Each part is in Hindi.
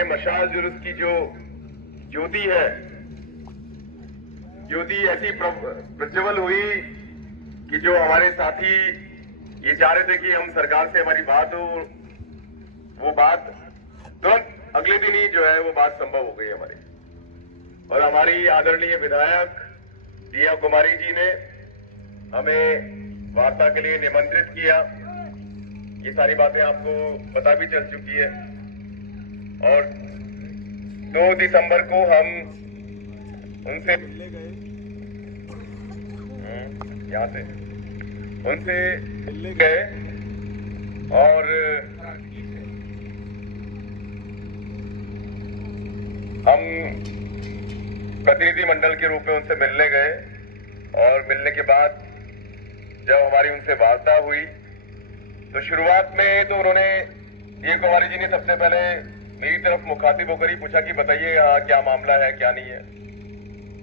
हमारे मशाल जुलूस की जो ज्योति है, ज्योति ऐसी प्रज्वल हुई कि जो हमारे साथी ये चाह रहे थे कि हम सरकार से हमारी बात हो, वो बात तुरंत अगले दिन ही जो है वो बात संभव हो गई हमारी। और हमारी आदरणीय विधायक दिया कुमारी जी ने हमें वार्ता के लिए निमंत्रित किया। ये सारी बातें आपको पता भी चल चुकी है। और 2 दिसंबर को हम उनसे यहाँ से उनसे मिलने गए और हम प्रतिनिधि मंडल के रूप में उनसे मिलने गए। और मिलने के बाद जब हमारी उनसे वार्ता हुई तो शुरुआत में तो उन्होंने, ये कुमारी जी ने सबसे पहले मेरी तरफ मुखातिब होकर ही पूछा कि बताइए यहाँ क्या मामला है क्या नहीं है।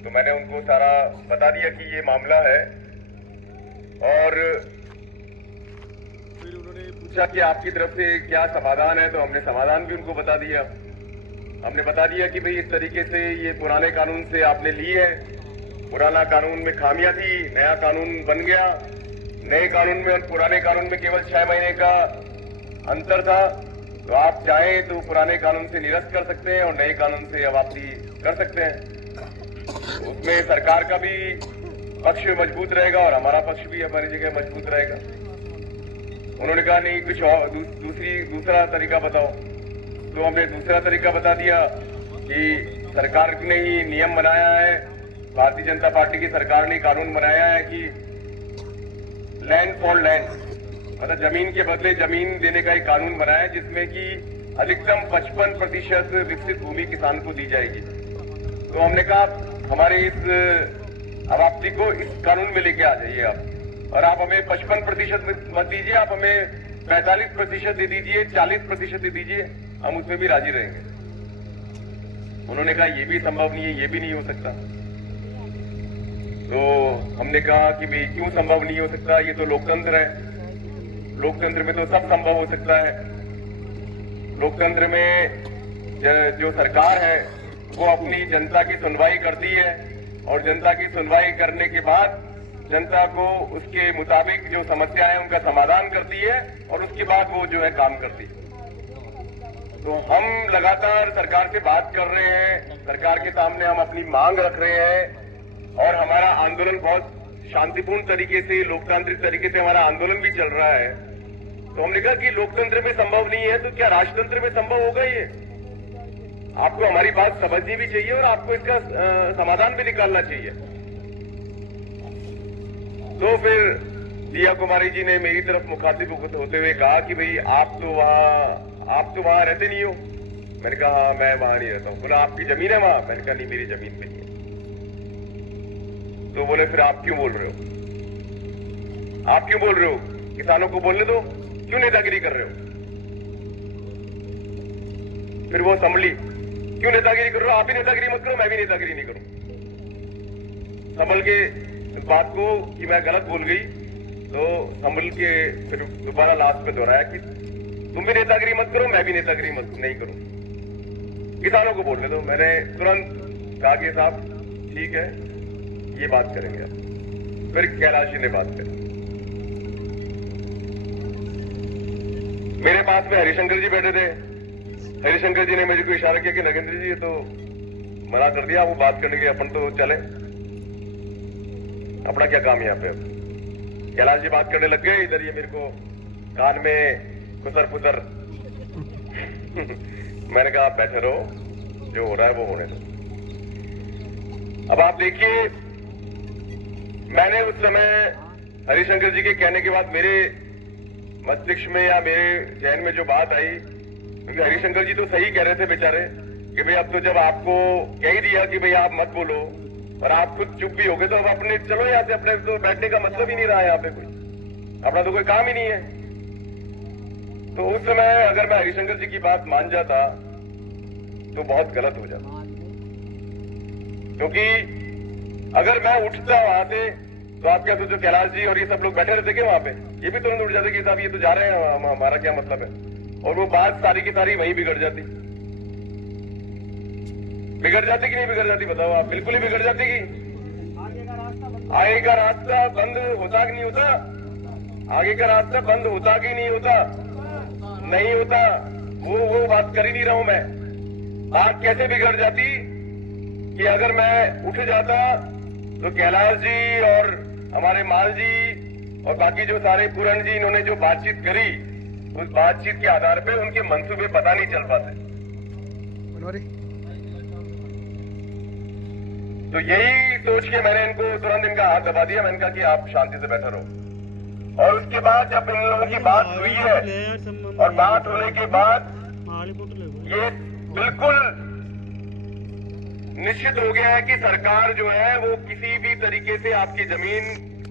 तो मैंने उनको सारा बता दिया कि ये मामला है। और फिर उन्होंने पूछा कि आपकी तरफ से क्या समाधान है, तो हमने समाधान भी उनको बता दिया। हमने बता दिया कि भाई इस तरीके से ये पुराने कानून से आपने ली है, पुराना कानून में खामियां थी, नया कानून बन गया। नए कानून में और पुराने कानून में केवल 6 महीने का अंतर था। तो आप चाहें तो पुराने कानून से निरस्त कर सकते हैं और नए कानून से वापसी कर सकते हैं। उसमें सरकार का भी पक्ष मजबूत रहेगा और हमारा पक्ष भी हमारी जगह मजबूत रहेगा। उन्होंने कहा नहीं कुछ और दूसरा तरीका बताओ। तो हमने दूसरा तरीका बता दिया कि सरकार ने ही नियम बनाया है, भारतीय जनता पार्टी की सरकार ने कानून बनाया है कि लैंड फॉर लैंड, मतलब जमीन के बदले जमीन देने का एक कानून बनाया है जिसमें कि अधिकतम 55% विकसित भूमि किसान को दी जाएगी। तो हमने कहा हमारे इस वापसी को इस कानून में लेके आ जाइए आप, और आप हमें 55% मत दीजिए, आप हमें 45% दे दीजिए, 40% दे दीजिए, हम उसमें भी राजी रहेंगे। उन्होंने कहा ये भी संभव नहीं है, ये भी नहीं हो सकता। तो हमने कहा कि भाई क्यों संभव नहीं हो सकता, ये तो लोकतंत्र है, लोकतंत्र में तो सब संभव हो सकता है। लोकतंत्र में जो सरकार है वो अपनी जनता की सुनवाई करती है और जनता की सुनवाई करने के बाद जनता को उसके मुताबिक जो समस्या है उनका समाधान करती है और उसके बाद वो जो है काम करती है। तो हम लगातार सरकार से बात कर रहे हैं, सरकार के सामने हम अपनी मांग रख रहे हैं और हमारा आंदोलन बहुत शांतिपूर्ण तरीके से, लोकतांत्रिक तरीके से हमारा आंदोलन भी चल रहा है। तो हमने कहा कि लोकतंत्र में संभव नहीं है तो क्या राजतंत्र में संभव होगा? ये आपको हमारी बात समझनी भी चाहिए और आपको इसका समाधान भी निकालना चाहिए। तो फिर दिया कुमारी जी ने मेरी तरफ मुखातिब होते हुए कहा कि भाई आप तो वहां रहते नहीं हो। मैंने कहा हाँ मैं वहां नहीं रहता हूं। बोला आपकी जमीन है वहां? मैंने कहा नहीं मेरी जमीन पे नहीं है। तो बोले फिर आप क्यों बोल रहे हो? आप क्यों बोल रहे हो? किसानों को बोलने दो, क्यों नेतागिरी कर रहे हो? फिर वो संभली, क्यों नेतागिरी कर रहे हो? आप ही नेतागिरी मत करो, मैं भी नेतागिरी नहीं करूं। संभल के इस बात को कि मैं गलत बोल गई तो संभल के फिर दोबारा लास्ट में दोहराया कि तुम भी नेतागिरी मत करो, मैं भी नेतागिरी मत नहीं करूं, किसानों को बोलने दो। मैंने तुरंत कहा कि साहब ठीक है ये बात करेंगे आप। फिर कैलाश जी ने बात करी। मेरे पास में हरिशंकर जी बैठे थे। हरिशंकर जी ने मुझे को इशारा किया कि नगेंद्र जी ये तो मना कर दिया, वो बात करने के अपन तो चले, अपना क्या काम यहाँ पे। कैलाश जी बात करने लग गए, इधर ये मेरे को कान में खुसर फुसर मैंने कहा आप बैठे रहो, जो हो रहा है वो होने दो। अब आप देखिए, मैंने उस समय हरिशंकर जी के कहने के बाद मेरे मस्तिष्क में या मेरे जहन में जो बात आई, क्योंकि हरिशंकर जी तो सही कह रहे थे बेचारे कि भाई अब तो जब आपको कह ही दिया कि भाई आप मत बोलो और आप खुद चुप भी हो गए तो अब अपने चलो यहाँ से, अपने तो बैठने का मतलब ही नहीं रहा यहाँ पे, कोई अपना तो कोई काम ही नहीं है। तो उस समय अगर मैं हरिशंकर जी की बात मान जाता तो बहुत गलत हो जाता, क्योंकि अगर मैं उठता वहां से तो आप क्या सोचो कैलाश जी और ये सब लोग बैठे रहते क्या वहां पे? ये भी तुरंत उठ जाते कि साहब ये तो जा रहे हैं, हमारा क्या मतलब है, और वो बात सारी की सारी वहीं बिगड़ जाती। बिगड़ जाती कि नहीं बिगड़ जाती बताओ आप? बिल्कुल ही बिगड़ जाती कि आगे का रास्ता बंद होता कि नहीं होता? आगे का रास्ता बंद होता कि नहीं होता? नहीं होता। वो बात कर ही नहीं रहा हूं मैं। बात कैसे बिगड़ जाती कि अगर मैं उठ जाता तो कैलाश जी और हमारे माल जी और बाकी जो सारे पूरण जी इन्होंने जो बातचीत करी, उस बातचीत के आधार पे उनके मंसूबे पता नहीं चल पाते। तो यही सोच के मैंने इनको तुरंत इनका हाथ दबा दिया। मैंने कहा कि आप शांति से बैठे रहो। और उसके बाद जब इन लोगों की बात हुई है और बात होने के बाद ये बिल्कुल निश्चित हो गया है कि सरकार जो है वो किसी भी तरीके से आपकी जमीन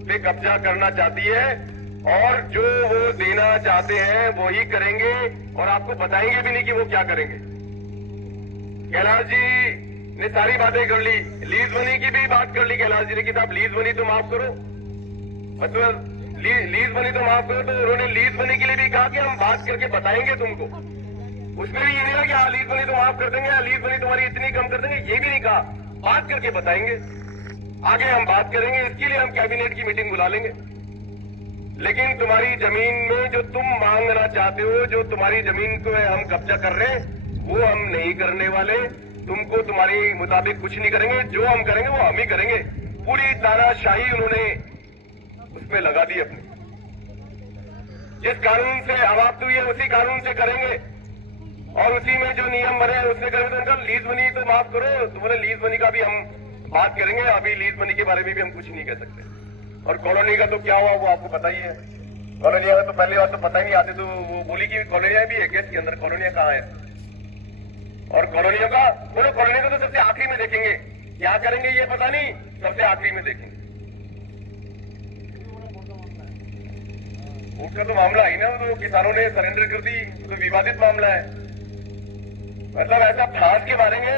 पे कब्जा करना चाहती है और जो वो देना चाहते हैं वो ही करेंगे और आपको बताएंगे भी नहीं कि वो क्या करेंगे। कैलाश जी ने सारी बातें कर ली, लीज मनी की भी बात कर ली कैलाश जी ने कि साहब लीज मनी तो माफ करो, मतलब लीज मनी तो माफ करो। तो उन्होंने लीज मनी के लिए भी कहा कि हम बात करके बताएंगे तुमको। उसमें भी ये नहीं कहा कि हाँ लीज मनी तो माफ कर देंगे, लीज मनी तुम्हारी इतनी कम कर देंगे, ये भी नहीं कहा। बात करके बताएंगे, आगे हम बात करेंगे, इसके लिए हम कैबिनेट की मीटिंग बुला लेंगे। लेकिन तुम्हारी जमीन में जो तुम मांगना चाहते हो, जो तुम्हारी जमीन को हम कब्जा कर रहे हैं, वो हम नहीं करने वाले। तुमको तुम्हारे मुताबिक कुछ नहीं करेंगे, जो हम करेंगे वो हम ही करेंगे। पूरी तानाशाही उन्होंने उसमें लगा दी अपनी। जिस कानून से समाप्त हुई है उसी कानून से करेंगे और उसी में जो नियम बने उससे करेंगे। तो उनका लीज मनी तो माफ करो, तुम्हारे लीज मनी का भी हम बात करेंगे। अभी लीज मनी के बारे में भी हम कुछ नहीं कह सकते। और कॉलोनी का तो क्या हुआ वो आपको पता ही है। कॉलोनिया का तो पहली बात तो पता ही नहीं आती, तो वो बोली कि कॉलोनिया भी है क्या इसके अंदर, कॉलोनिया कहाँ है? और कॉलोनियों का बोलो, कॉलोनी का तो सबसे आखिरी में देखेंगे, क्या करेंगे ये पता नहीं, सबसे आखिरी में देखेंगे। उसका तो मामला ही ना, तो किसानों ने सरेंडर कर दी, तो विवादित मामला है। मतलब ऐसा फांस के मारेंगे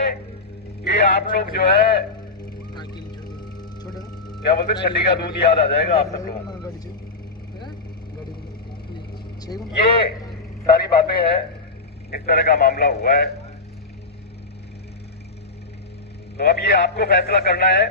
कि आप लोग जो है क्या बोलते, छठी का दूध याद आ जाएगा आप सब लोगों को। ये सारी बातें हैं, इस तरह का मामला हुआ है। तो अब ये आपको फैसला करना है